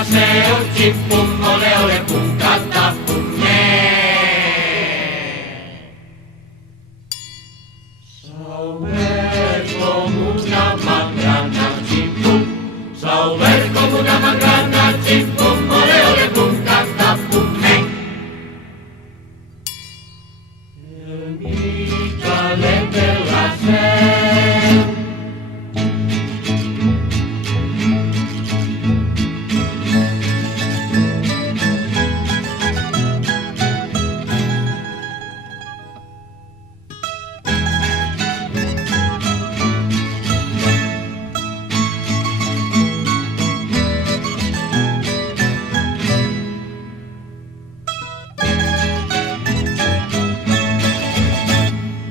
la seu, xim-pum, ole, ole, pum, catapum, s'ha obert com una magrana, xim-pum, s'ha obert com una magrana, xim-pum, ole, ole, pum, catapum, el Micalet de la seu.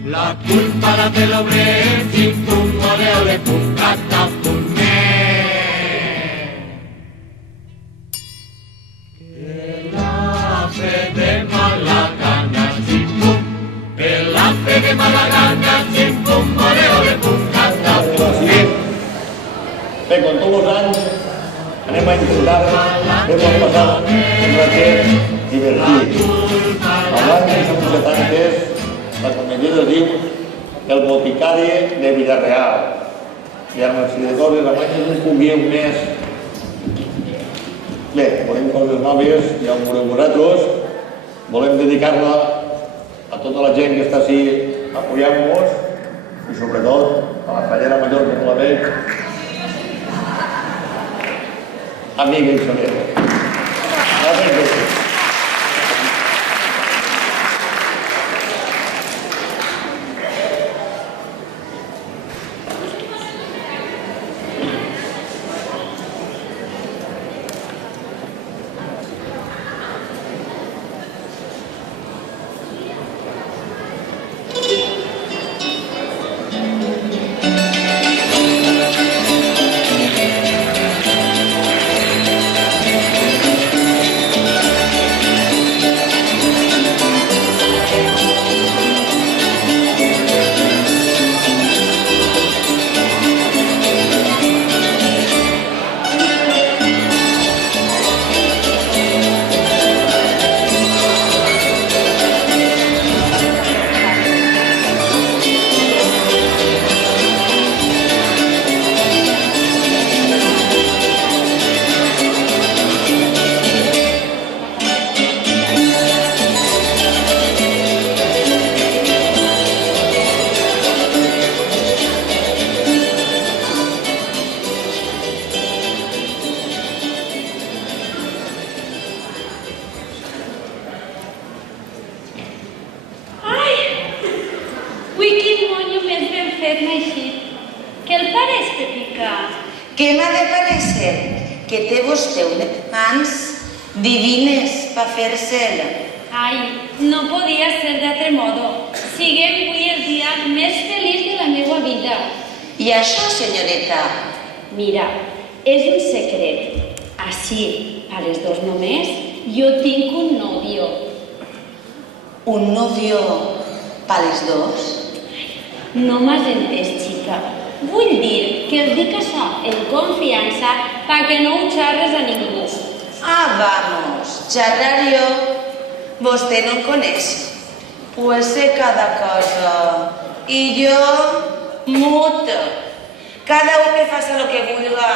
La culpa la té l'obrer, xim-pum, ole, ole, pum, catapum, que l'ha fet de mala gana, xim-pum, que l'ha fet de mala gana, xim-pum, ole, ole, pum, catapum, Bé, com tots els anys, anem a intentar fer-nos passar un ratet divertit. Abans dels anys 70, la comedia es diu El boticari de Villarreal. I amb els coses, abans un poquíem més. Bé, volem coses noves, ja ho veureu vosaltres. Volem dedicar-la a tota la gent que està així apoyant-nos i sobretot a la fallera major que no la veig, amiga Isabel. Gràcies. Què m'ha de parecer? Que té vostè unes mans divines per fer-se'l. Ai, no podia ser d'altre modo. Siguem avui el dia més feliç de la meva vida. I això, senyoreta? Mira, és un secret. Així, a les dos només, jo tinc un nòvio. Un nòvio per les dos? No m'has entès, xica. Vull dir que els dic això en confiança perquè no ho xerres a ningú. Ah, vamos, xerrar jo. Vostè no em coneix. Pues sé cada cosa. I jo, mut. Cada un que faça lo que vulga.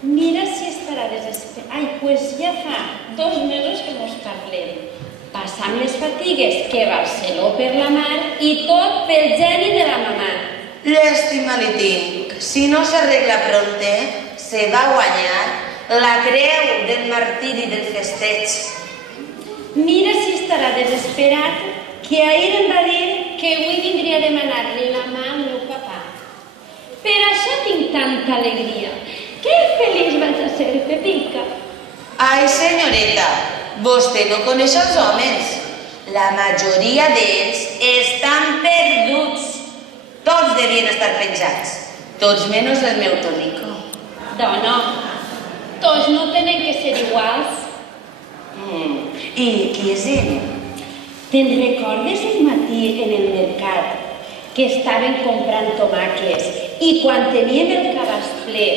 Mira si estarà desesperat. Ai, pues ja fa 2 mesos que mos parlem. Passant les fatigues que Barceló per la mar i tot pel geni de la mamà. Llàstima li tinc. Si no s'arregla pronte, se va guanyar la creu del martiri del festeig. Mira si estarà desesperat, que ahir em va dir que avui vindria a demanar-li la mà al meu papà. Per això tinc tanta alegria. Que feliç vaig a ser, Pepinca. Ai, senyoreta, vostè no coneix els homes. La majoria d'ells estan perduts. Tots devien estar penjats. Tots menys el meu Tonico. Dona, tots no tenen que ser iguals. I qui és ell? Te'n recordes un matí en el mercat que estaven comprant tomàquets i quan teníem el cabàs ple,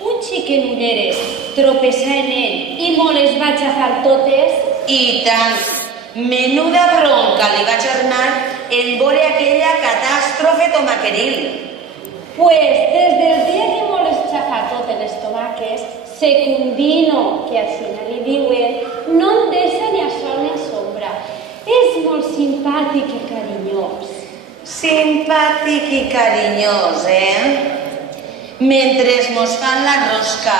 un xic xiquen ulleres, tropeçar en ell i me les vaig agafar totes. I tant, menuda bronca li vaig armar en veure aquella catàstrofe tomaqueril. Pues des del dia que me les xafar totes les tomaques, Secundino, que al final li diuen, no em deixa ni a sol ni a sombra. És molt simpàtic i carinyós. Simpàtic i carinyós, Mentre mos fan la rosca,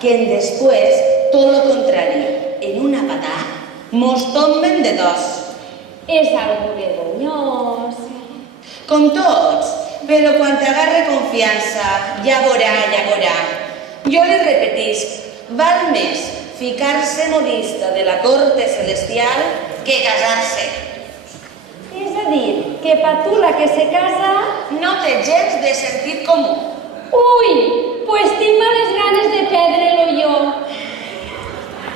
que en després, tot lo contrari, en una patà, mos tomben de dos. És algo vergonyós. Com tots, però quan t'agarre confiança, ja veurà. Jo li repetisc, val més ficar-se modista de la corte celestial que casar-se. És a dir, que pa tu la que se casa... No té gens de sentit comú. Ui, pues tinc males ganes de perdre-lo jo.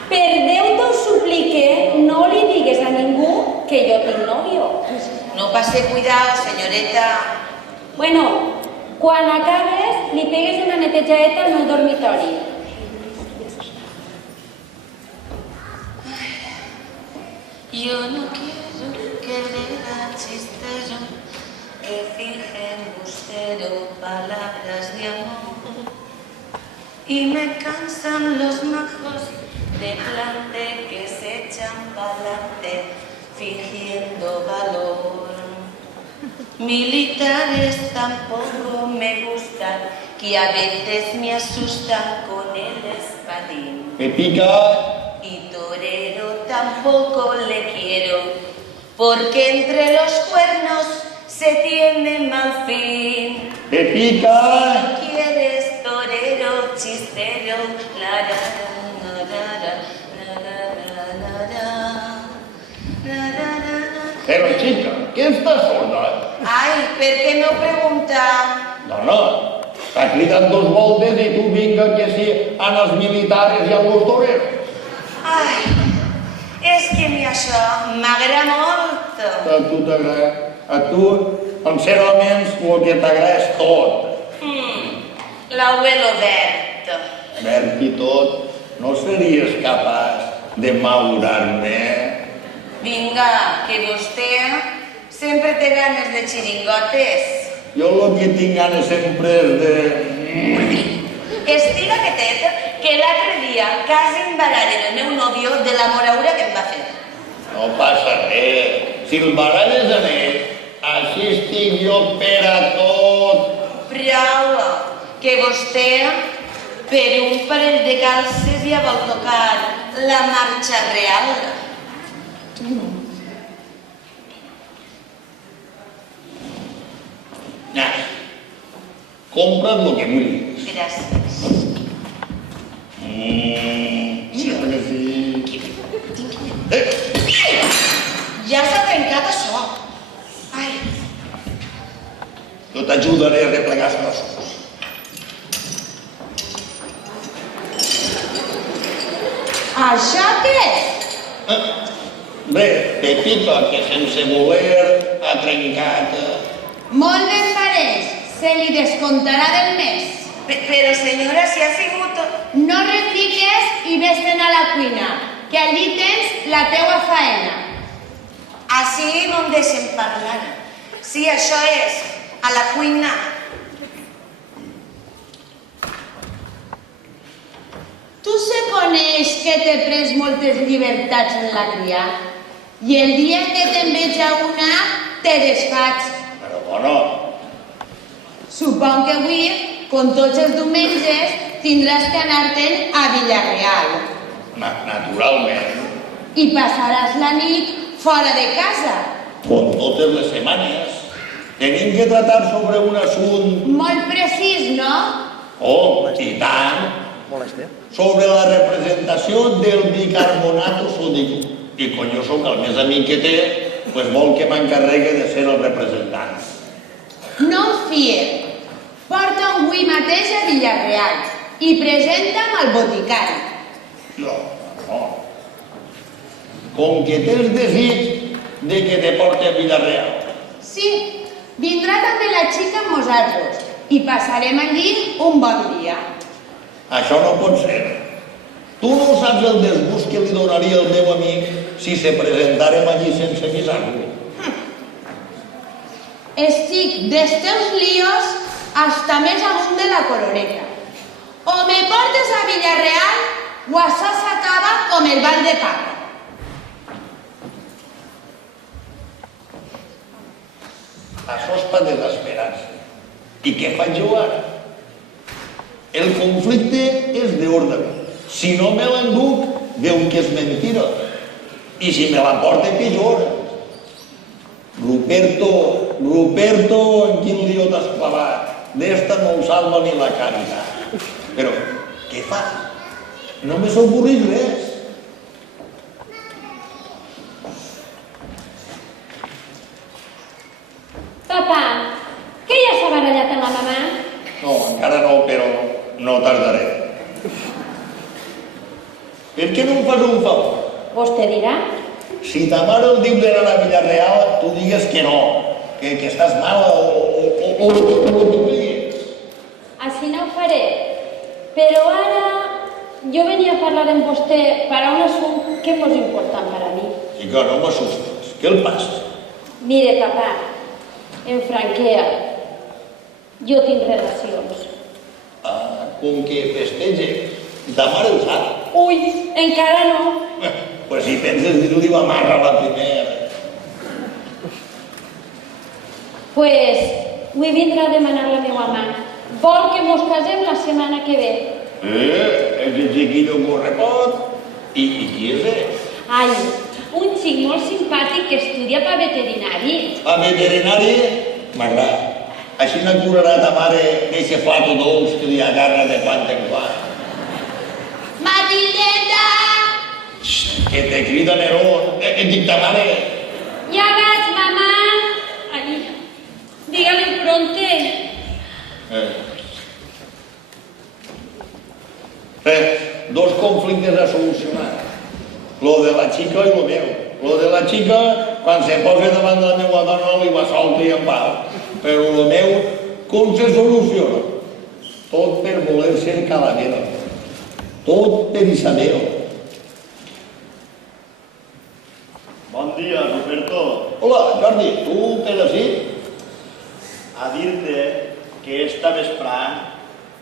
Per Déu t'ho suplique, no li digues a ningú que jo tinc nòvio. No passe cuidado, senyoreta. Bueno, quan acabes, li pegues una netejadeta al meu dormitori. Yo no quiero que digan chistes que fingen embustero palabras de amor y me cansan los majos de plante que se echan pa'lante fingiendo valor. Militares tampoco me gustan, que a veces me asustan con el espadín. Me pica. Y torero tampoco le quiero, porque entre los cuernos se tiene mal fin. Me pica. Si quieres torero, chistero, la la la la la la la. Però, xica, què estàs sorda? Ai, per què no preguntar? No, t'ha cridat dos voltes i tu vinga que si a los militares i a los toreros. Ai, és que a mi això m'agrada molt. A tu t'agrada. A tu, en ser homes, el que t'agrada és tot. L'abuelo Bert. Verd i tot, no series capaç de maurar-me? Vinga, que vostè sempre té ganes de xiringotes. Jo el que tinc ganes sempre és de... Estiga quietet, que l'altre dia quasi em barallen el meu nòvio de la moraura que em va fer. No passa res. Si el baralles en ell, així estic jo per a tot. Prou, que vostè per un parell de calces ja vol tocar la marxa real. Nah, compra't el que vulguis. Gràcies. Sempre que sí. Ja s'ha trencat això. Ai. Jo t'ajudaré a replegar els trossos. Això què és? Bé, Pepito, que sense voler ha trencat... Molt ben pareix, se li descomptarà del mes. Però senyora, si ha sigut... No repiques i vés-te'n a la cuina, que allí tens la teua faena. Així no em deixen parlar. Sí, això és, a la cuina. Tu se coneix que t'he pres moltes llibertats en la cria i el dia que te'n veig a una, te desfaig. Però bueno, Supon que avui, com tots els diumenges, tindràs que anar-te'n a Villarreal naturalment, i passaràs la nit fora de casa. com totes les setmanes, tenim que tratar sobre un assunt... Molt precís, no? Oh, i tant! Sobre la representació del bicarbonato sòdic. I com jo sóc el més amic que té, pues vol que m'encarregue de ser el representant. No em fie. Porta'm avui mateix a Villarreal i presenta'm al boticari. No. Com que tens desig de que te porte a Villarreal. Sí, vindrà també la xica amb nosaltres i passarem allí un bon dia. Això no pot ser. Tu no saps el desgust que li donaria el meu amic si se presentàrem allí sense avisar-lo. Estic dels teus líos hasta més amunt de la coroneta. O me portes a Villarreal o això s'acaba com el ball de Papa. Això és per desesperar-se. I què faig jo ara? El conflicte és d'ordre. Si no me l'enduc, veu que és mentira. I si me la porta, pitjor. Ruperto, en quin lío t'has clavat? D'esta no ho salva ni la caritat. Però, què fas? No me s'ocorreix res. Papa, que ja s'ha barallat amb la mamà? No, encara no, però no tardaré. Per què no em fas un favor? Vostè dirà? Si ta mare el diu d'anar a Villarreal, tu digues que no, que estàs mal o el que vulguis. Així no ho faré. Però ara jo venia a parlar amb vostè per a un assumpte que és molt important per a mi. I que no m'assustes. Què el passa? Mire, papà, en franquea, jo tinc relacions. Com que festeges. I ta mare ho sap. Ui, encara no. Pues si penses dir-li va marra la primera. Pues vull vindre a demanar la meva mà. Vol que mos casem la setmana que ve. És el chiquillo correpot. I qui és ell? Ai, un xic molt simpàtic que estudia per veterinari. A veterinari m'agrada. Així no curarà ta mare d'eixe flato dolç que li agarra de quan en quan. Matildeta! Que te crida Nerón. Dic ta mare. Ja vaig, mamà. Ai, digue-li pronte. Dos conflictes a solucionar. Lo de la xica i lo meu. Lo de la xica, quan se posa davant de la meva dona, li va solta i en pau. Però lo meu, com se soluciona? Tot per voler ser calavera. Tot per Isabel. Bon dia, Ruperto. Hola, Jordi, tu per ací? A dir-te que esta vesprà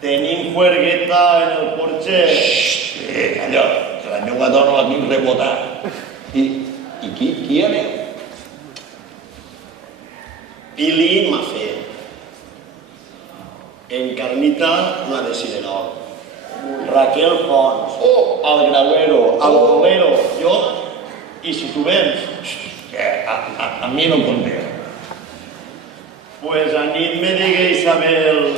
tenim juergueta en el porche. Allò, que la meva dona la tinc rebotar. I qui aneu? Pili Mafé. Encarnita la de Cirenol. Raquel Fons. El Grauero, el Bolero, jo. I si tu vens, A mi no conté. pues a nit me digué Isabel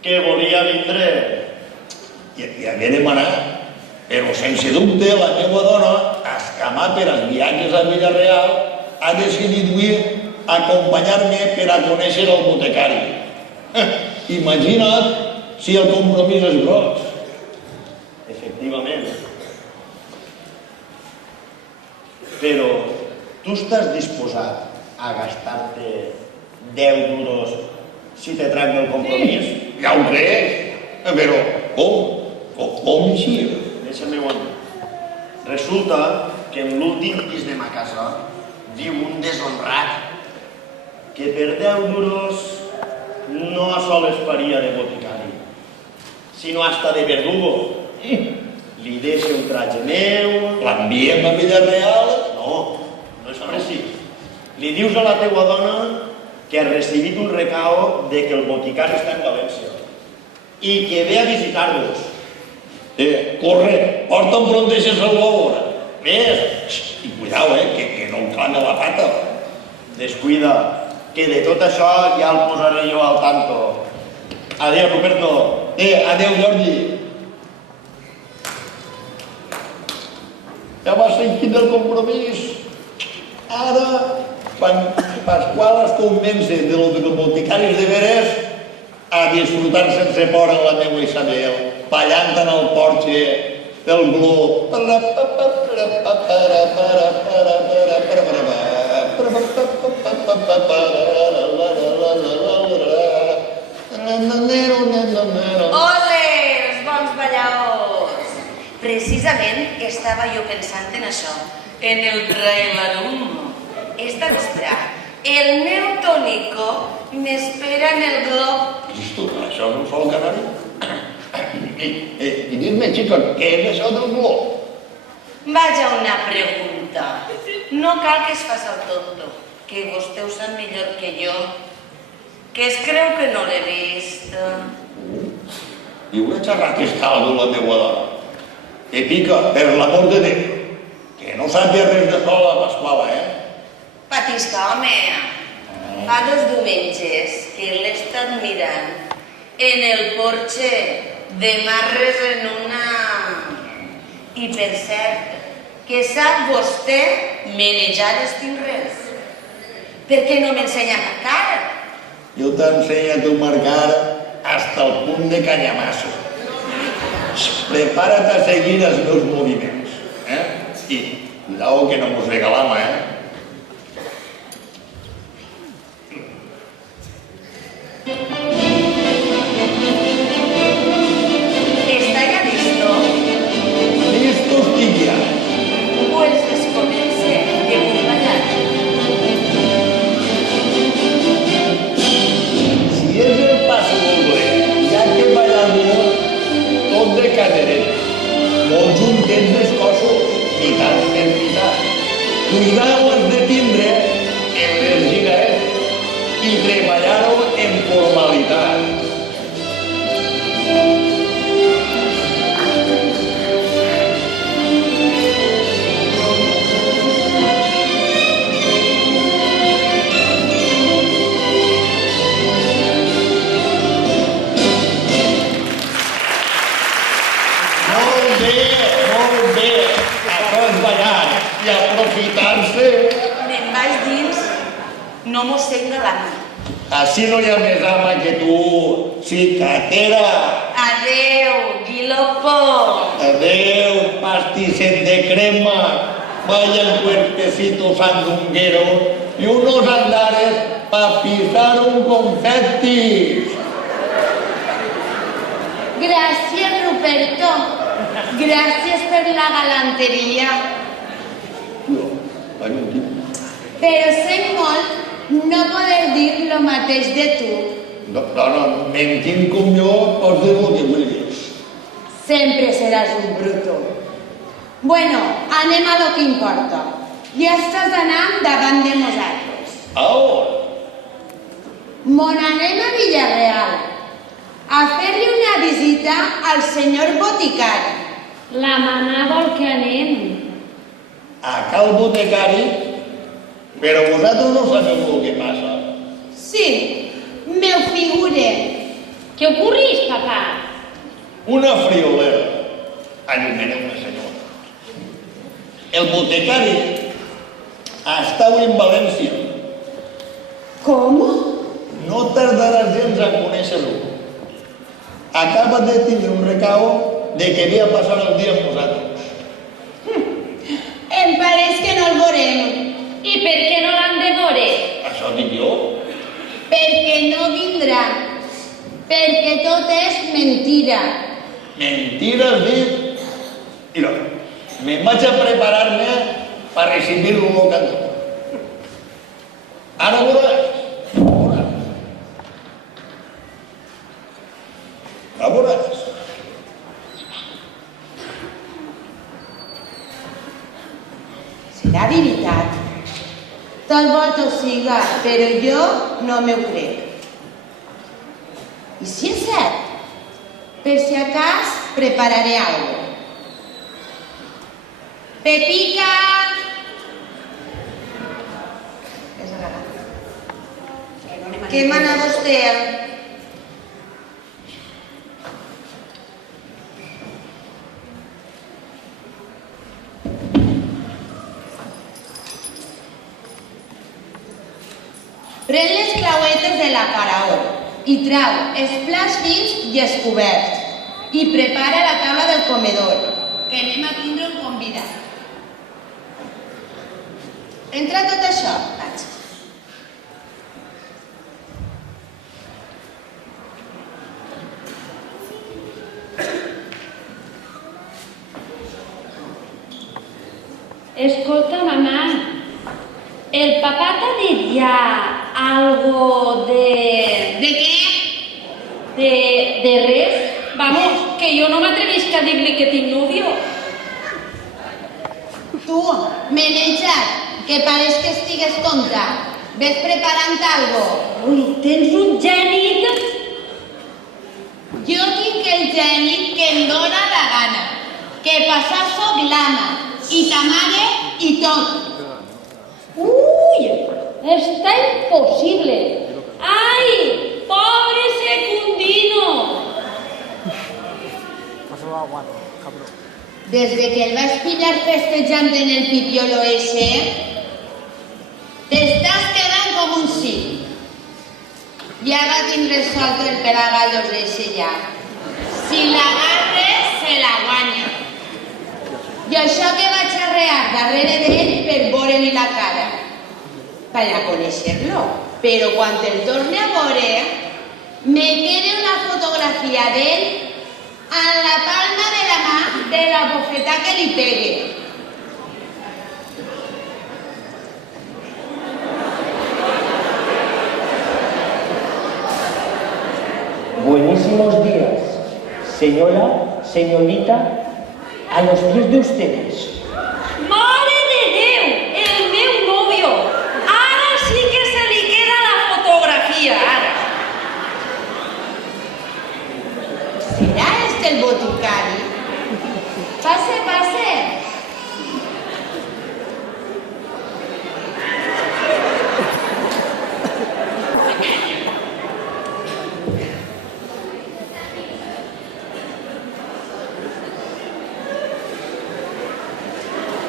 que volia vindre. I haguérem anar, però sense dubte la meva dona, escamar per als viatges a Villarreal, ha decidit avui acompanyar-me per a conèixer el botecari. Imagina't si el compromís és gros. Efectivament. Però tu estàs disposat a gastar-te 10 duros si te tracta el compromís? Ja ho crec, però com? Com així? Deixa'm-ho dir. Resulta que en l'últim pis de ma casa viu un deshonrat que per 10 duros no a sols faria de boticari, sinó hasta de verdugo. Li deixa un traje meu... L'enviem a Villarreal? No, no és precís. Li dius a la teua dona que has recibit un recao de que el boticari està en València i que ve a visitar-vos. Corre, porta'm pronteixes a l'hora. Ves, i cuidao, que no em clama la pata. Descuida, que de tot això ja el posaré jo al tanto. Adéu, Ruperto. Adéu, Jordi. Ja vas sentir el compromís. Ara, quan Pasqual es convence de lo de los boticaris de veres, a disfrutar sense por en la meva Isabel, ballant en el porxe del glob. Precisament estava jo pensant en això, en el trailerum. Esta vesprà, el meu Tonico m'espera en el glob. Cristo, això no fa el canari? I dis-me, xica, què és això del glob? Vaja una pregunta. No cal que es faci el tonto, que vostè ho sap millor que jo, que es creu que no l'he vist. I una xerraquesta algú la meua dona. Que pica, per l'amor de Déu, que no sàpia res de sol a la Pasquala, Patisca, home, fa 2 diumenges que l'he estat mirant en el porxe de marres en una... I per cert, que sap vostè manejar els timbrers. Per què no m'ensenya a marcar? Jo t'ensenyo a tu marcar hasta el punt de canyamasso. Prepara't a seguir els meus moviments, I cuidao que no mos regalama, ¿Está ya listo? Listo estic ja. Pues les comencé, que vull ballar. Si és el pas doble, ja que ballar-lo tot de cadereta, molt juntets els cossos, mitat per mitat. Cuidao has de tindre en les giraetes i treballar-ho en formalitat. Molt bé, això és ballar i aprofitar-se. Me'n vaig dins, no mos sent galant. Així no hi ha més ama que tu, cicatera. Adeu, guilopo. Adeu, pastisset de crema. Vaya el cuerpecito sandunguero y unos andares pa' pisar un confetti. Gràcies, Ruperto. Gràcies per la galanteria. Però sent molt no poder dir lo mateix de tu. No, mentint com jo, pots dir el que vulguis. Sempre seràs un bruto. Bueno, anem a lo que importa. Ja estàs anant davant de nosaltres. A on? Mon anem a Villarreal a fer-li una visita al senyor boticari. La mamà vol que anem. A cal botecari? Però vosaltres no sabeu el que passa. Sí, m'ho figure. Què ocorreix, papà? Una friolera. Allumereu-me, senyor. El botecari estava en València. Com? No tardaràs gens a conèixer-lo. Acaba de tindre un recao de que ve a passar el dia amb nosaltres. Em pareix que no el veurem. I per què no l'han de veure? Això dic jo. Perquè no vindrà. Perquè tot és mentira. Mentira, has dit? Mira, me'n vaig a preparar-me per recibir-lo al cantó. Ara veuràs. A veuràs. Serà veritat. Tot vol o siga, però jo no m'ho crec. I si és cert, per si acas prepararé algo. Pepica! Què mana vostè? Pren les clauetes de l'aparador i trau els plats fins i els coberts i prepara la taula del comedor, que anem a tindre un convidat. Entra tot això, vaig. Escolta, mamà, el papà t'ha dit ja algo de... De què? de res? Vamos, que jo no m'atrevisc a dir-li que tinc nòvio. Tu, menejat, que pareix que estigues tonta. Ves preparant algo. Ui, tens un geni. Jo tinc el geni que em dóna la gana. Que passar soc l'ama, i ta mare i tot. Ui, està impossible. Ai, pobre Secundino. Des de que el vaig pillar festejant en el pipiolo ese, t'estàs quedant com un sí. Ja va tinc resolt el pelagallos ese ja. Si l'agarres, se la guanya. I això que vaig arrear darrere d'ell per veure-li la cara, per a conèixer-lo. Però quan el torne a veure, me quede una fotografia d'ell en la palma de la mà de la bofetà que li pegue. Buenísimos días, señora, señorita, a los pies de ustedes. Mare de Déu, el meu nòvio. Ara sí que se li queda la fotografia, ara. ¿Será este el boticari? Pase, pase.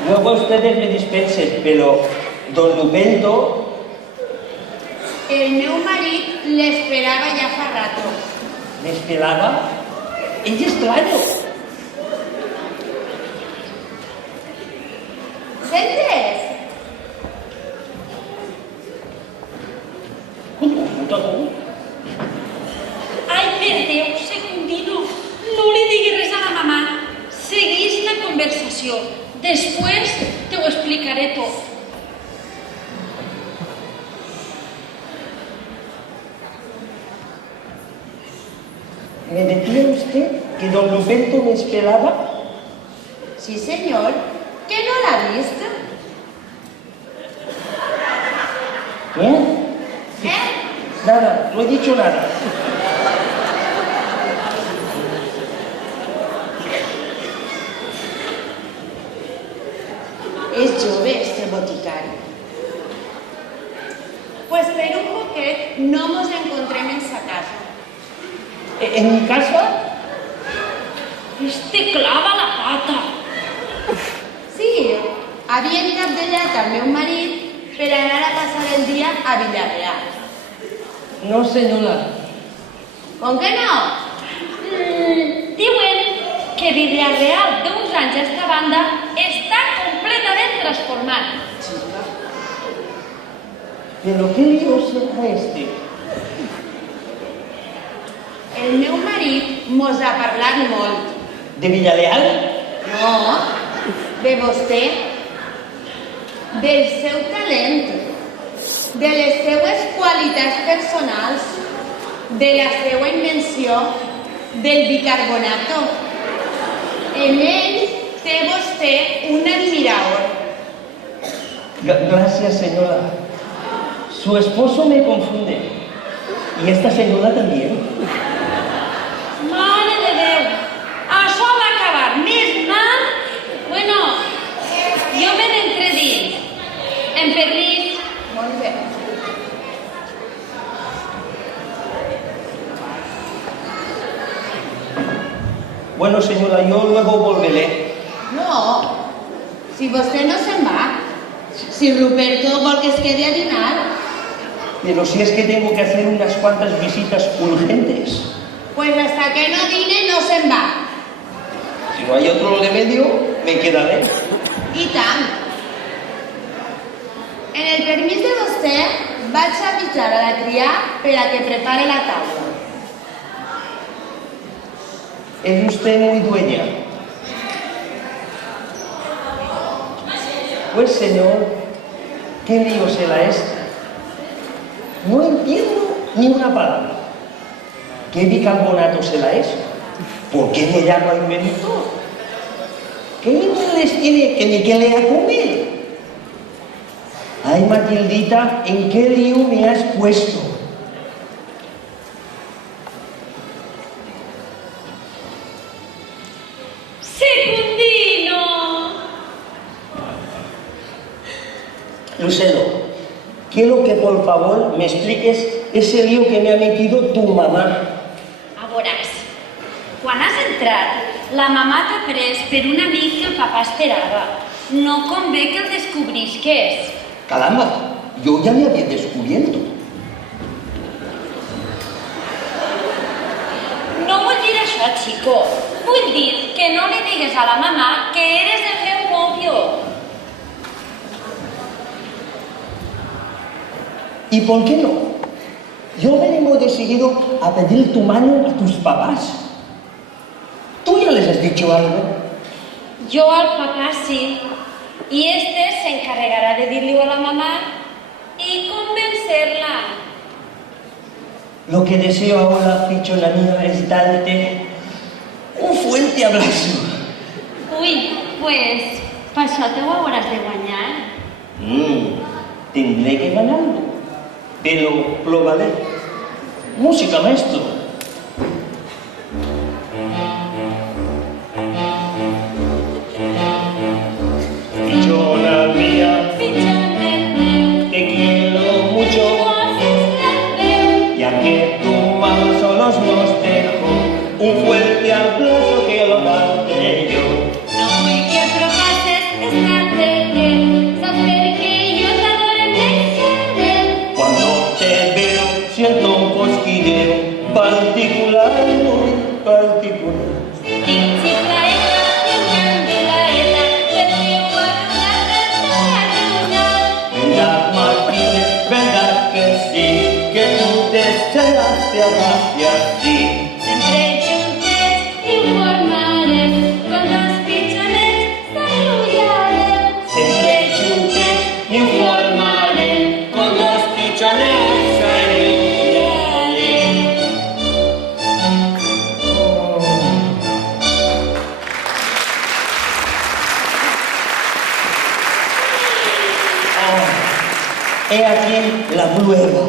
Luego ustedes me dispensen, pero don Lupento... El meu marit l'esperava ja fa rato. ¿Me esperaba? ¡Es extraño! Sentes? Ai, per Déu, Secundino, no li diguis res a la mamà. Seguís la conversació. Després te ho explicaré tot. ¿Me decía usted que don Lupento me esperaba? Sí, señor. ¿Que no l'ha vist? ¿Eh? Nada, no he dicho nada. És jove, este boticari. Pues per un poquet no mos encontrem en sa casa. ¿En mi casa? Este clava la pata. Sí, havia encapdellat al meu marit per anar a passar el dia a Villarreal. No, señora. Com que no? Diuen que Villarreal d'uns anys a esta banda està completament transformat. ¿Pero qué lío será este? El meu marit mos ha parlat molt. ¿De Villarreal? No, de vostè, del seu talent, de les seues qualitats personals, de la seva invenció, del bicarbonato. En ell té vostè un admirador. Gracias, señora. Su esposo me confunde. Y esta señora también. Mare de Déu, això va acabar més mal. Bueno, jo me n'entré dins. En permís. Molt bé. Bueno, señora, yo luego volveré. No, si vostè no se'n va, si Ruperto vol que es quede a dinar, Pero si es que tengo que hacer unas cuantas visitas urgentes. pues hasta que no dine no se'n va. Si no hay otro remedio, me quedaré. I tant. En el permís de vostè, vaig avisar a la crià per a que prepare la taula. Es usted muy dueña. Pues señor, ¿qué lío será este? No entiendo ni una palabra. ¿Qué bicarbonato será eso? ¿Por qué me llama inventor? ¿Qué niveles tiene que ni que lea con él? Ay, Matildita, ¿en qué lío me has puesto? Secundino. Lucero, quiero que por favor me expliques ese lío que me ha metido tu mamá. A veuràs, quan has entrat, la mamà t'ha pres per un amic que el papà esperava. No convé que el descobrisques. Caramba, yo ya me había descubierto. No vull dir això, xico. Vull dir que no li digues a la mamà que eres el meu novio. ¿Y por qué no? Yo vengo decidido a pedir tu mano a tus papás. ¿Tú ya les has dicho algo? Jo al papà sí, i este s'encarregarà de dir-li-ho a la mamà i convencer-la. Lo que deseo ahora, pichona mía, es darte un fuerte abrazo. Ui, pues, per això te ho hauràs de guanyar. Tendré que ganarlo, pero lo vale. Música, maestro. Pichona mía, Pitjonet meu, te quiero mucho, poses la veu. ya que tu mamá solos nos dejó, un fuerte abrazo que lo darte yo. No vull que fracasses, estar-te que saps que jo t'adoro i pensaré. Cuando te veo siento un cosquilleo particular, muy particular. Tinc xifraeta, tinc candilaeta, el meu arrugat restaurant. Verdad, Martínez, verdad que sí, que tú deseaste amarse así. Sempre juntets informarem, quan els pitjonets saludarem. Sempre juntes informarem, con los pichones saludarem. He aquí la prueba.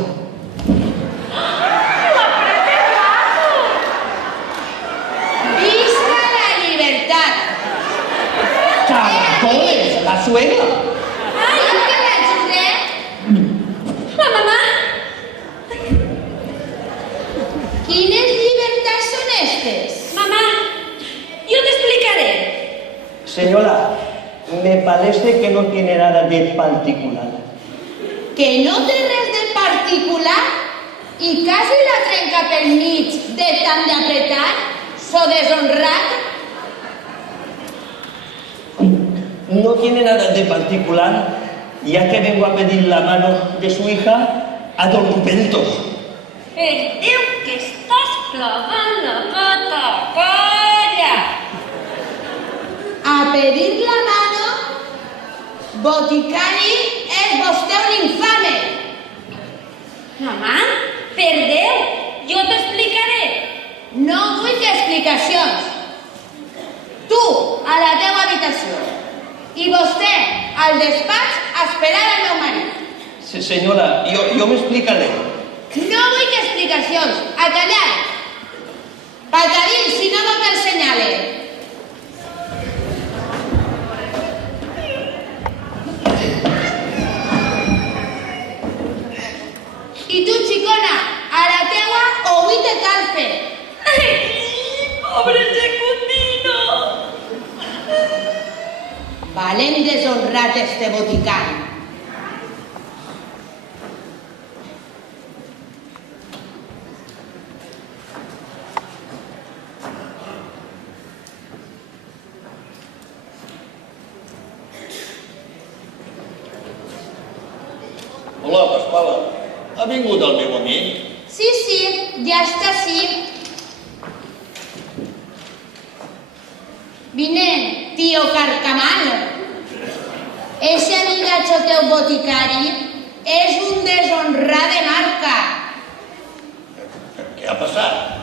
¡Visca la libertad! ¡Caracoles, la suegra! ¡Ay, jo que l'ajudé! La mamà! Quines llibertats són estes? Mamà, jo t'explicaré. Señora, me parece que no tiene nada de particular. Que no té res de particular i quasi la trenca pel mig de tant d'apretar? So deshonrat? No tiene nada de particular, ya que vengo a pedir la mano de su hija a don Ruperto. Per Déu que estàs clavant la gota, calla! A pedir la mano, boticari, és vostè un infame. Mamà, per Déu, jo t'explicaré. No vull explicacions. Tu, a la teva habitació. I vostè, al despatx, a esperar al meu marit. Señora, yo me explicaré. No vull explicacions. A callar. Faltarín, si no te'l senyale. I tu, xicona, a la teua o avui te cal fer. Ai, pobre Secundino! Valent deshonrat este boticari. Hola, Pasquala. Ha vingut el meu amic? Sí, ja està sí. Vine, tio Carcamal. ese amigatxo teu boticari és un deshonrat de marca. Què ha passat?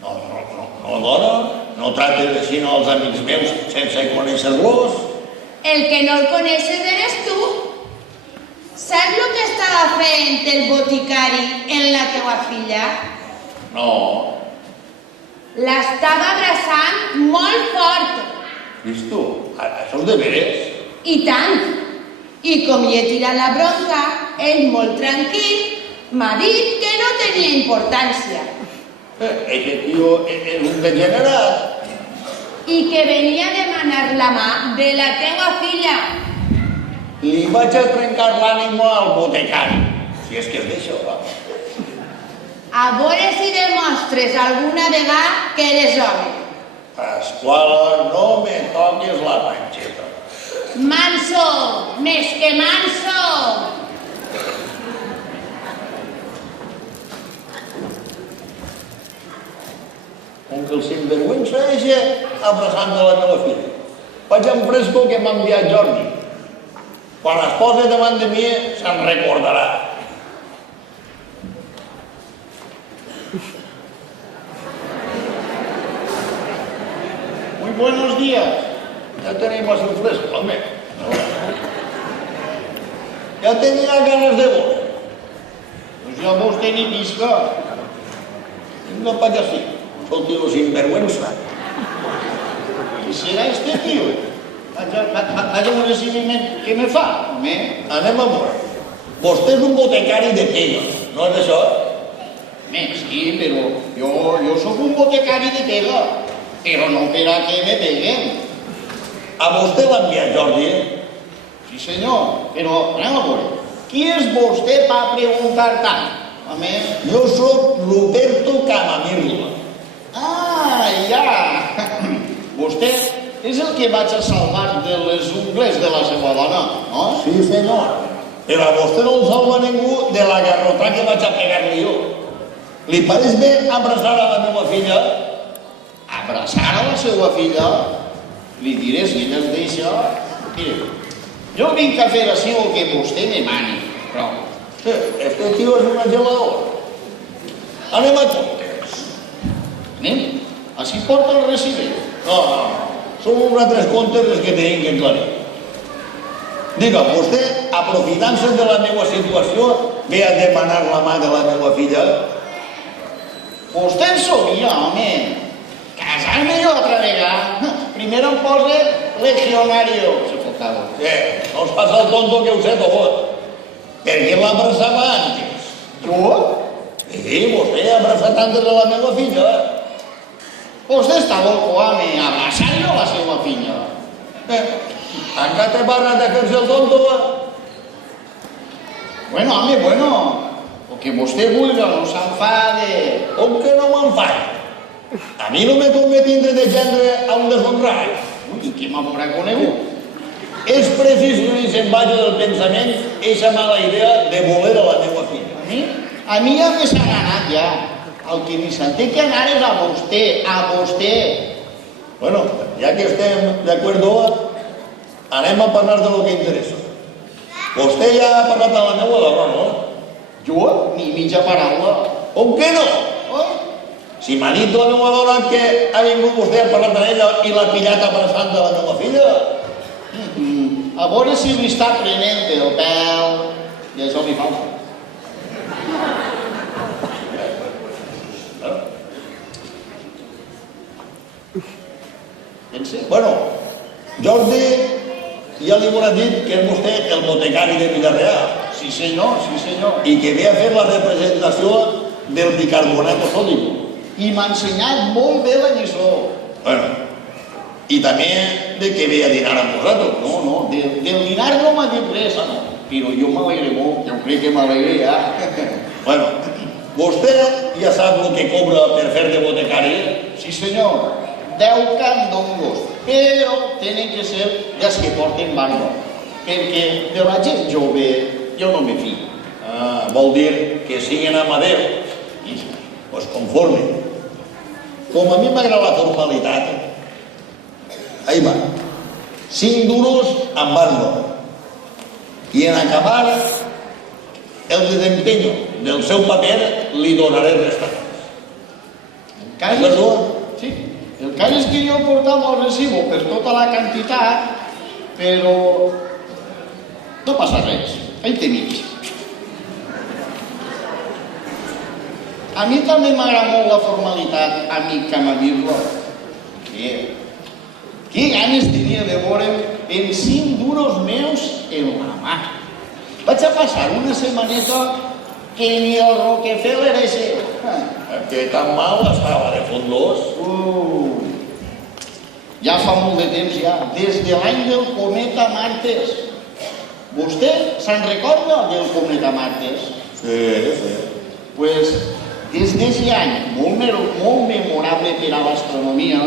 No, dona, no trates així als amics meus sense conèixer-los. El que no el coneixes eres tu. Saps el que estava fent el boticari en la teua filla? No. L'estava abraçant molt fort. Vist tu? Això és de veres? I tant. I com li he tirat la bronca, ell molt tranquil m'ha dit que no tenia importància. Aquest tio és un degenerat. I que venia a demanar la mà de la teua filla. Li vaig a trencar l'ànima al botecari, si és que es deixa, va. A veure si demostres alguna vegada que eres home. Pasquala, no me toquis la panxeta. Manso, més que manso. Com que el sinvergüenza eixe abraçant la meva filla. Vaig en fresco que m'ha enviat Jordi. Quan es posa davant de mi se'n recordarà. Muy buenos días. Ja tenim el fresco, home. Ja tenia ganes de veure. Pues yo a usted ni pisca. No pagasí. Soy tío sinvergüenza. ¿Qué será este tío? Vaya un recibimiento que me fa, home. Anem a veure. Vostè és un botecari de pega, no és això? Sí, pero yo soy un botecari de pega, pero no para que me peguen. A vostè l'ha enviat Jordi, Sí, señor, pero anem a veure. Qui és vostè para preguntar tant? Home. Jo soc Ruperto Camamirla. Ah, ja. Vostè és el que vaig a salvar de les ungles de la seva dona, no? Sí, senyor. Però a vostè no el salva ningú de la garrotà que vaig a pegar-li jo. Li pareix bé abraçar a la meva filla? Abraçar a la seva filla? Li diré si ella es deixa... Mire, jo vinc a fer així el que vostè me mani, però... Sí, este tio és una geladora. Anem a comptes. Anem? Així porta el recibir. No. Són uns altres comptes els que tenim que aclarir. Diga, vostè, aprofitant-se de la meva situació, ve a demanar la mà de la meva filla? Vostè en sabia, home. Casar-me jo altra vegada. Primer em posa legionario. Se fotava. No us passa el tonto que ho sé tot. Per què l'abraçava antes? Jo? Sí, vostè ha abraçat antes de la meva filla. Vostè està loco, home. Abraçar jo la seva filla. Encara te parla de fer-se el tonto? Bueno, home, bueno. El que vostè vulga, no s'enfade. Com que no m'enfadi? A mi no me convé tindre de gendre a un deshonrat. I què m'haurà conegut? És precís que li se'n vagi del pensament eixa mala idea de voler a la meva filla. A mi ja me s'han anat, ja. El que ni se'n té que anar és a vostè, a vostè. Bueno, ja que estem d'acord, anem a parlar de lo que interessa. Vostè ja ha parlat amb la meva dona, no? Jo? Ni mitja paraula. Com que no? Oi? Si m'ha dit la meva dona que ha vingut vostè a parlar amb ella i l'ha pillat abraçant de la meva filla. A veure si li està prenent el pèl i això li falta. Pense? Bueno, Jordi ja li haurà dit que és vostè el botecari de Villarreal. Sí, senyor, sí, senyor. I que ve a fer la representació del bicarbonato sòdico. I m'ha ensenyat molt bé la lliçó. Bueno, i també de que ve a dinar amb vosaltres. No, del dinar no m'ha dit res, no. Però jo m'alegre molt, jo crec que m'alegre ja. Bueno, vostè ja sap el que cobra per fer de botecari? Sí, senyor, 10 candongos, però tenen que ser dels que porten barba, perquè de la gent jove jo no me fico. Vol dir que siguin amadeus. Pues conforme. Com a mi m'agrada la formalitat, ahí va. 5 duros amb barba. I en acabar el desempeño del seu paper li donaré restants. Sí, el cas és que jo portava el recibo per tota la quantitat, però no passa res, ahí té mig. A mi també m'agrada molt la formalitat, amic Camamirlo. Que ganes tenia de veure'm en 5 duros meus en la mà. Vaig a passar una setmaneta que ni el Rockefeller ese. Que tan mal estava de fondos. Ja fa molt de temps ja, des de l'any del cometa Martes. Vostè se'n recorda del cometa Martes? Sí. Pues, des d'aquest any, molt memorable per a l'astronomia,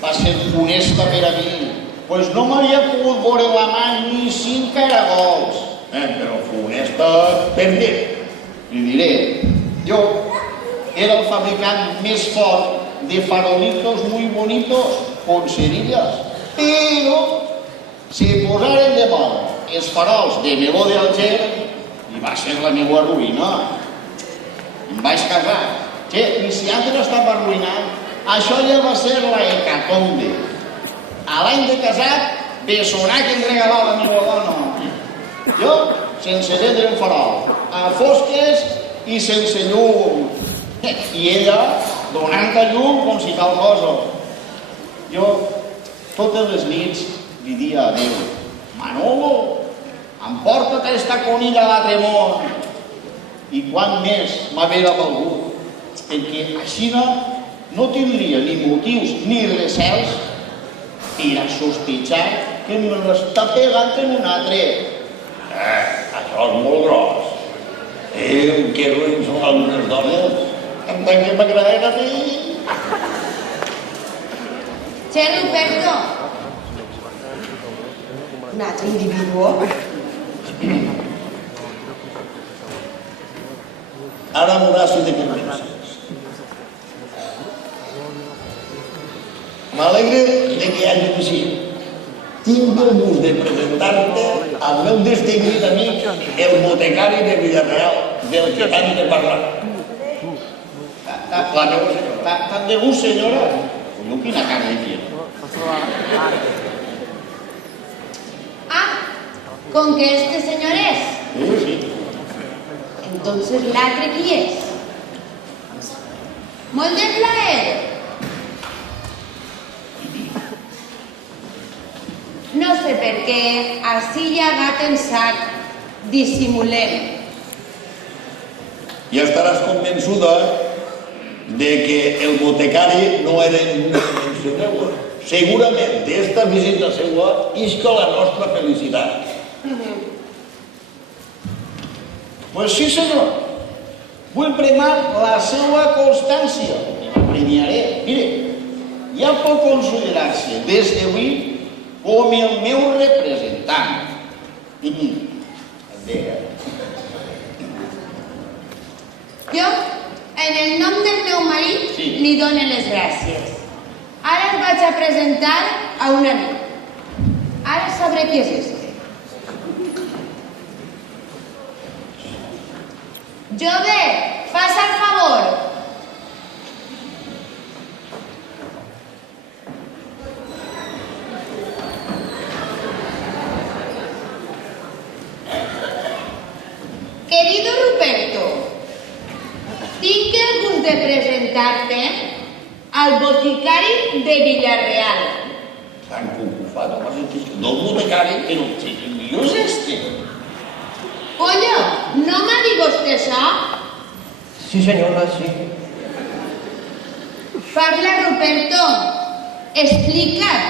va ser funesta per a mi. Pues no m'havia pogut veure la mà ni 5 caragols. Però funesta per què? Li diré, jo era el fabricant més fort de farolitos muy bonitos con cerillas, però si posaren de moda els farols de meló d'Alger i va ser la meva ruïna. Em vaig casar. I si altres estava arruïnant, això ja va ser la hecatombe. A l'any de casat, bessonar que em regalava la meva dona. Jo, sense vendre un farol, a fosques i sense llum. I ella, donant a llum com si tal cosa. Jo, totes les nits, li dia adéu. Manolo, emporta't esta conilla a l'altre món. I quan més m'haver valgut, perquè així no tindria ni motius ni recels per a sospitxar que me l'està pegant en un altre. Això és molt gros. Que ruïns són algunes dones. Em tant que m'agraden a mi. Che, Ruperto. Un altre individu. Ara veuràs si te convences. M'alegre de que hagi decidit. Tinc el gust de presentar-te al meu distingit amic, el botecari de Villarreal, del que tant de parlar. La meva senyora. Tant de gust, senyora? Jo quina cara de fiel. ¿Con que este señor es? Sí. Entonces, ¿l'altre qui és? Molt de plaer. No sé per què, així hi ha gat en sac, dissimulem. Ja estaràs convençuda de que el botecari no era una invenció meua. Segurament d'esta visita seua isca la nostra felicitat. Pues sí, senyor. Vull premiar la seva constància. I la premiaré. Mire, ja pot considerar-se des d'avui com el meu representant. Jo, en el nom del meu marit, li dono les gràcies. Ara el vaig a presentar a un amic. Ara sabré qui és este. Jove, fas el favor. Querido Ruperto, tinc el gust de presentar-te al boticari de Villarreal. Tan cucufat, home, no el botecari, però el millor és este. Pollo, no m'ha dit vostè això? Sí, senyora, sí. Parla, Ruperto. Explica't.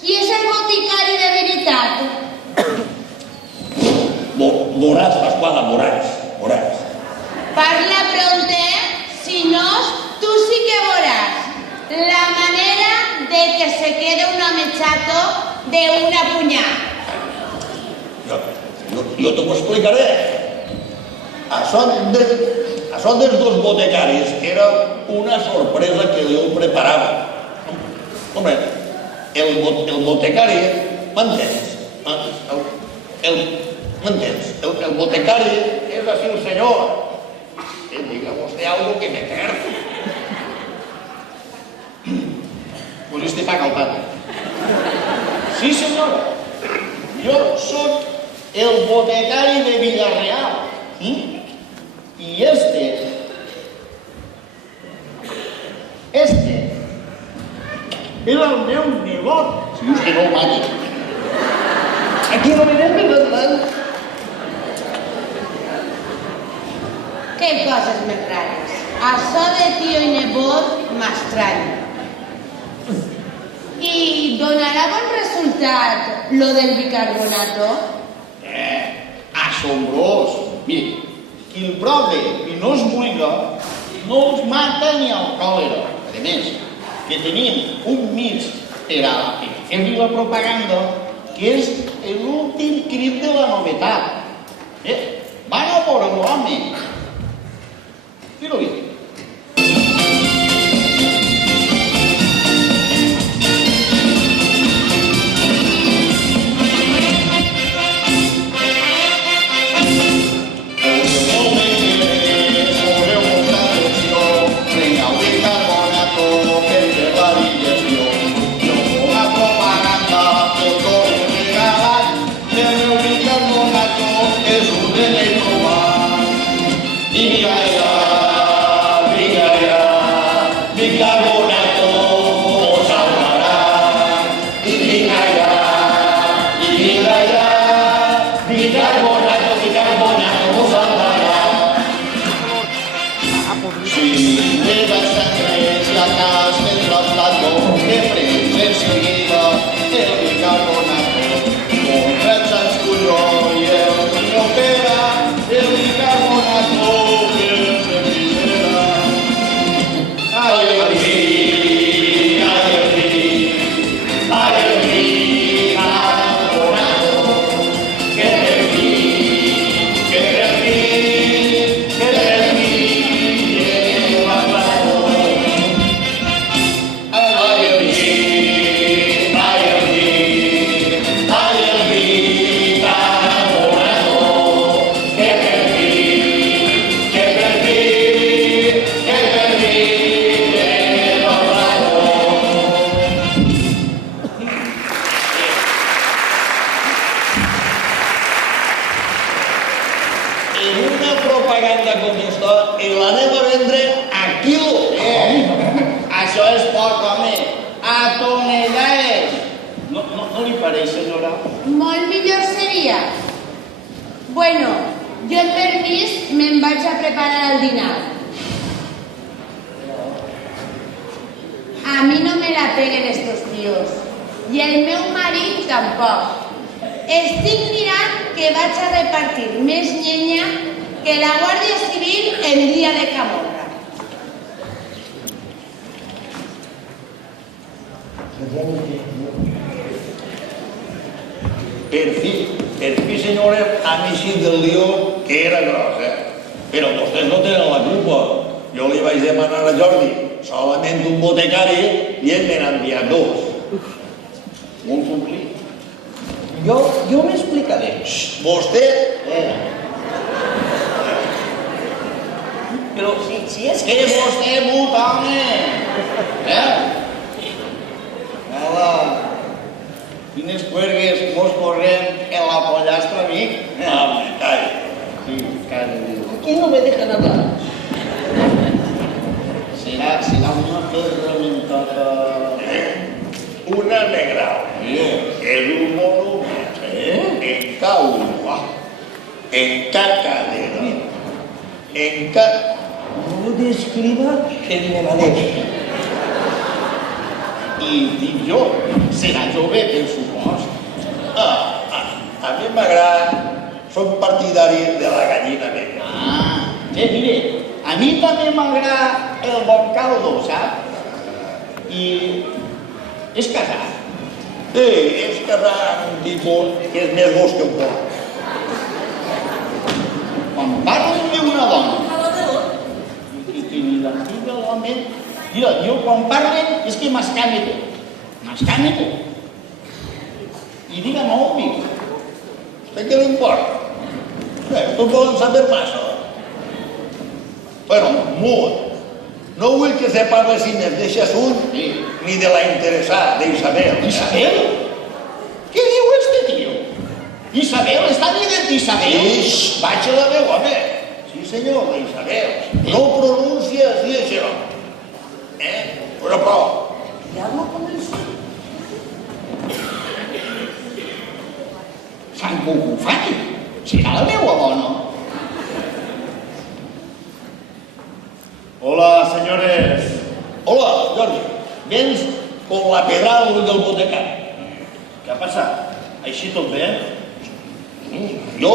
Qui és el boticari de veritat? Veuràs, Pasquala, veuràs. Parla pronte, si no, tu sí que veuràs la manera de que se quede un home chato de una punyada. Jo t'ho explicaré. Això dels dos botecaris era una sorpresa que Déu preparava. Home, el botecari m'entens? M'entens? El botecari és així el senyor. Diga vostè algo que me perdo. Pues este paga el padre. Sí, senyora. Jo soc el botecari de Villarreal. I este era el meu nebot. Si usted no el mati. Aquí no me den verdad. Qué coses més rares. Això de tio i nebot m'estranya. I donarà bon resultat lo del bicarbonato? Asombrós. Mire, qui el prove i no es buiga, no els mata ni el còlera. A més, que tenim un mig per a fer-li la propaganda, que és l'últim crit de la novetat. Van a por l'home. Mira-ho bé. Molt millor seria. Bueno, jo amb permís me'n vaig a preparar el dinar. A mi no me la peguen estos tíos. I el meu marit tampoc. Estic mirant que vaig a repartir més llenya que la Guàrdia Civil el dia de Camorra. Per fi, senyora, a mi sí del lío que era gros, Però vostès no tenen la culpa. Jo li vaig demanar a Jordi solament un botecari i ell me n'ha enviat dos. Molt complit. Jo m'explicaré. Vostè? Però si és Que vostè mut, home! Hola. Quines cuergues mos correm en la pollastra, amic? Home, calla. Sí, calla. Aquí no me dejan hablar. Serà una ferramentata... Una negrau. És un monument, En caula, en cacadera, en No describa que me manejo. I dic jo, serà jove pel supost. A mi m'agrada, som partidaris de la gallina negra. Mire, a mi també m'agrada el bon caldo, sap? I és casat. Sí, és casar amb un tipus que és més gos que un porc. Quan parlen d'una dona, que ni l'antiga l'home... Mira, jo quan parlen és que m'escame tot. I què li importa? Tu volen saber massa. Bueno, mut. No vull que se parle si més d'això assunt ni de la interessada, d'Isabel. Isabel? Què diu este tio? Isabel? Està dient d'Isabel? Sí, vaig a la veu, home. Sí, senyor, d'Isabel. No pronuncia així això. Però prou. Ja no comença. Sant Cucufati, serà la meva dona? Hola, señores. Hola, Jordi. Vens con la pedral del botecari. Què ha passat? Així tot bé? Jo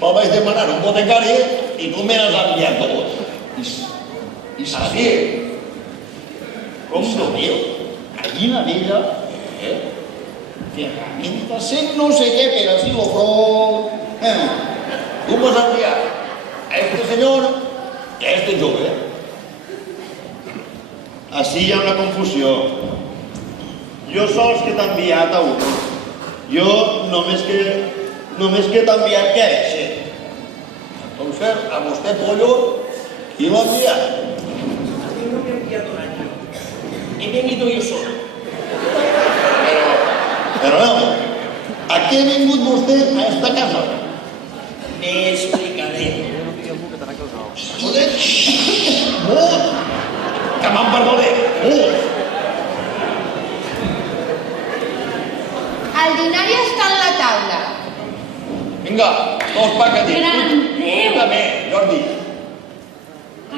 me'l vaig demanar un botecari i tu me n'has enviat dos. Isabel? Com Isabel? Gallina vella? Ferramenta sent no sé què per así lo prou. Tu m'has enviat a este senyor i a este jove. Així hi ha una confusió. Jo sols que t'he enviat a un. Jo només que t'he enviat que eixe. Entonces, a vostè, pollo, qui l'ha enviat? A mí no me ha enviado nadie. He venido yo solo. Però no, a què ha vingut vostè a esta casa? Me explicaré. Joder, mut! Que me'n perdone, mut! El dinari està en la taula. Vinga, dos paquetins. Gran Déu! Tu també, Jordi.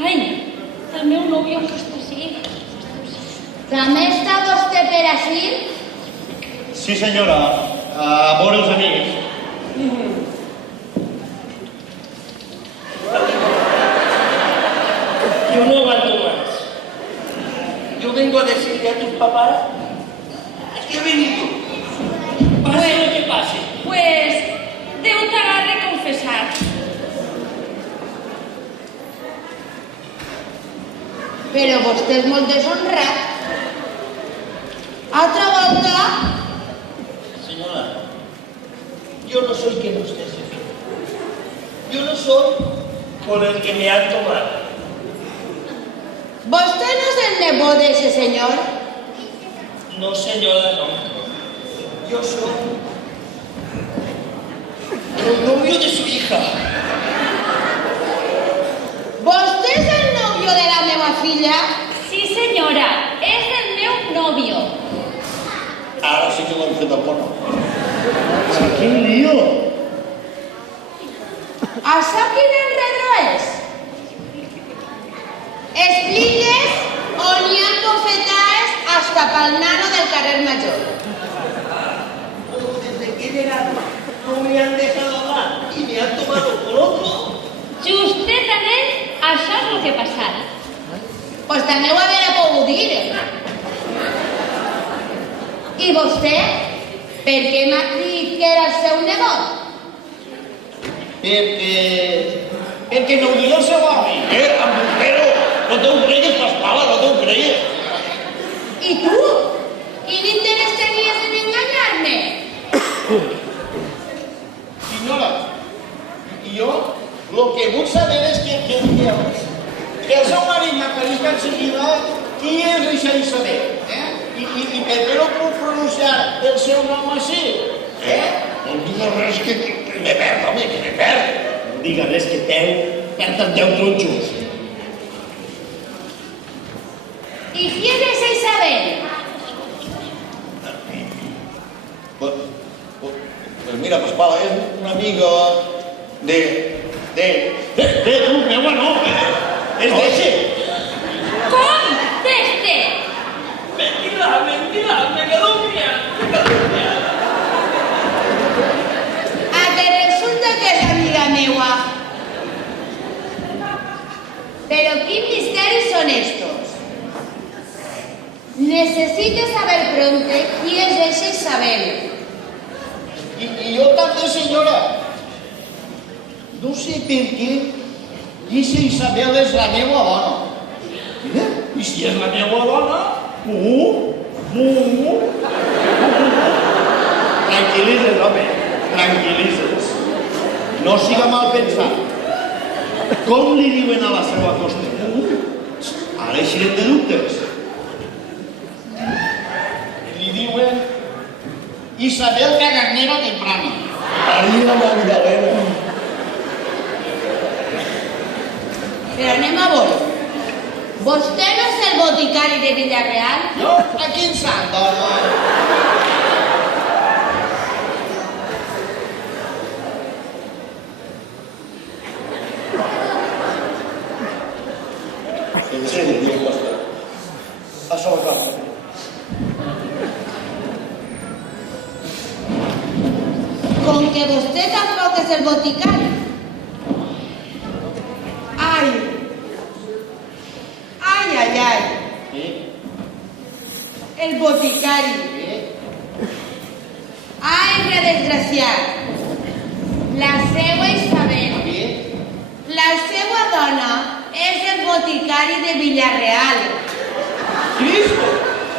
Ai, el meu nòvio està així. També està vostè per ací? Sí, senyora. A veure els amics. Yo no aguanto más. Yo vengo a decirle a tus papás que he venido. Pase lo que pase. Pues, Déu t'agarre confessar. Però vostè és molt deshonrat. Altra volta? Señora, yo no soy quien usted se cree. Yo no soy por el que me han tomado. ¿Vostè no és el nebot d'ese senyor? No, señora, no. Yo soy el novio de su hija. ¿Vostè és el novio de la meva filla? Sí, senyora, és el meu nòvio. Ara sí que l'hem fet el mono. Quin lío! Això quin enredro és? Expliques on hi ha bofetades hasta pel nano del carrer Major. Desde que he llegado no me han dejado hablar y me han tomado por otro. Justament això és el que ha passat. Pues també ho haguera pogut dir. I vostè? Per què m'ha dit que era el seu nebot? Perquè no ho diu el seu home. Embustero! No te ho cregues, Pasquala, no te ho cregues. I tu? Quin interès tenies en enganyar-me? Senyora, jo el que vull saber és que el seu marit m'ha parit enseguida qui és això Isabel, I per què no puc pronunciar el seu nom així, No em digues res que me perd, home, que me perd. No diga res que perd els 10 tronxos. I qui és esa Isabel? Pues mira, Pasquala, és una amiga de... Tu, meua no! És d'eixe! Com? D'este? Mentira, me calumnia. A que resulta que és amiga meua. Pero quin misteris són estos? Necesito saber pronto qui és esa Isabel. I jo també, senyora. No sé per què aquesta Isabel és la meva dona. I si és la meva dona? Tranquil·litza't, home. tranquil·litzes. No siga mal pensat. Com li diuen a la seva costa? Ara eixirem de dubtes. Li diuen Isabel Cagarnero Temprano. Maria Magdalena. Però anem a veure. Vostè no és el boticari de Villarreal? Jo? A quin sant, dona? Sí, diu el pastor. Això va clar. Com que vostè tampoc és el boticari. Ai! Ai, ai, ai! El boticari. Ai, que desgraciat! La seua Isabel. La seua dona és el boticari de Villarreal. Cristo!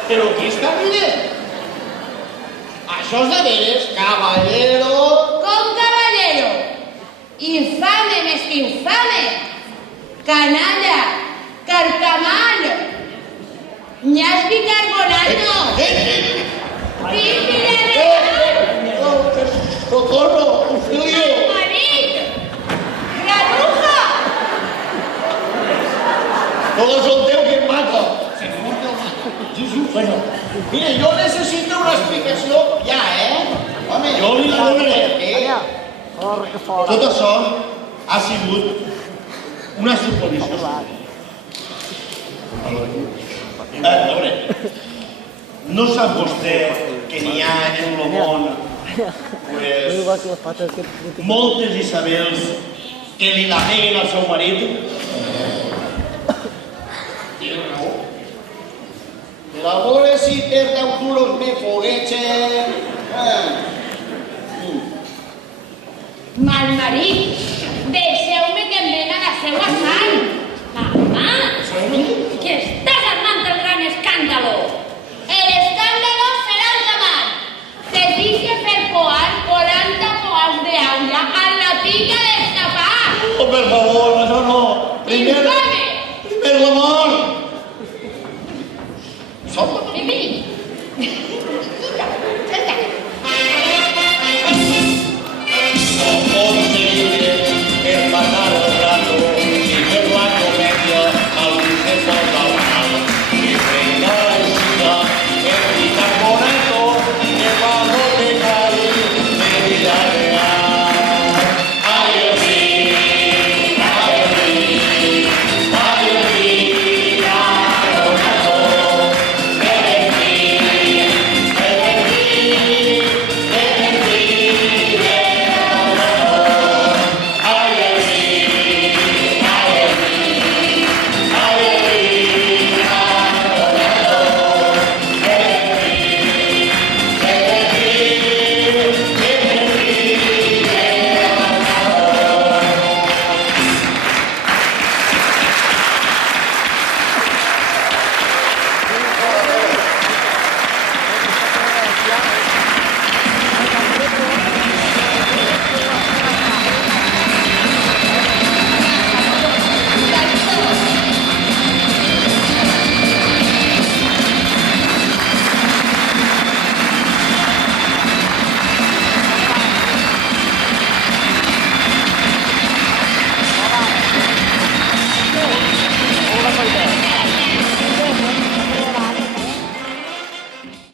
Però qui està dient? Això és de veres, caballero. Com caballero? Infame més que infame! Canalla! Carcamal! Nyas bicarbonato! Fill Villarreal! Socorro, auxilio. Marit! Granuja! Todo son Déu que em mata. Bueno, mire, jo necessito una explicació ja, Home, Jo li la donaré. Tot Tot això ha sigut una suposició. A veure, no sap vostè que n'hi ha en el món moltes Isabels que li la peguen al seu marit? Per a veure si per 10 duros me foguegen. Malmarit!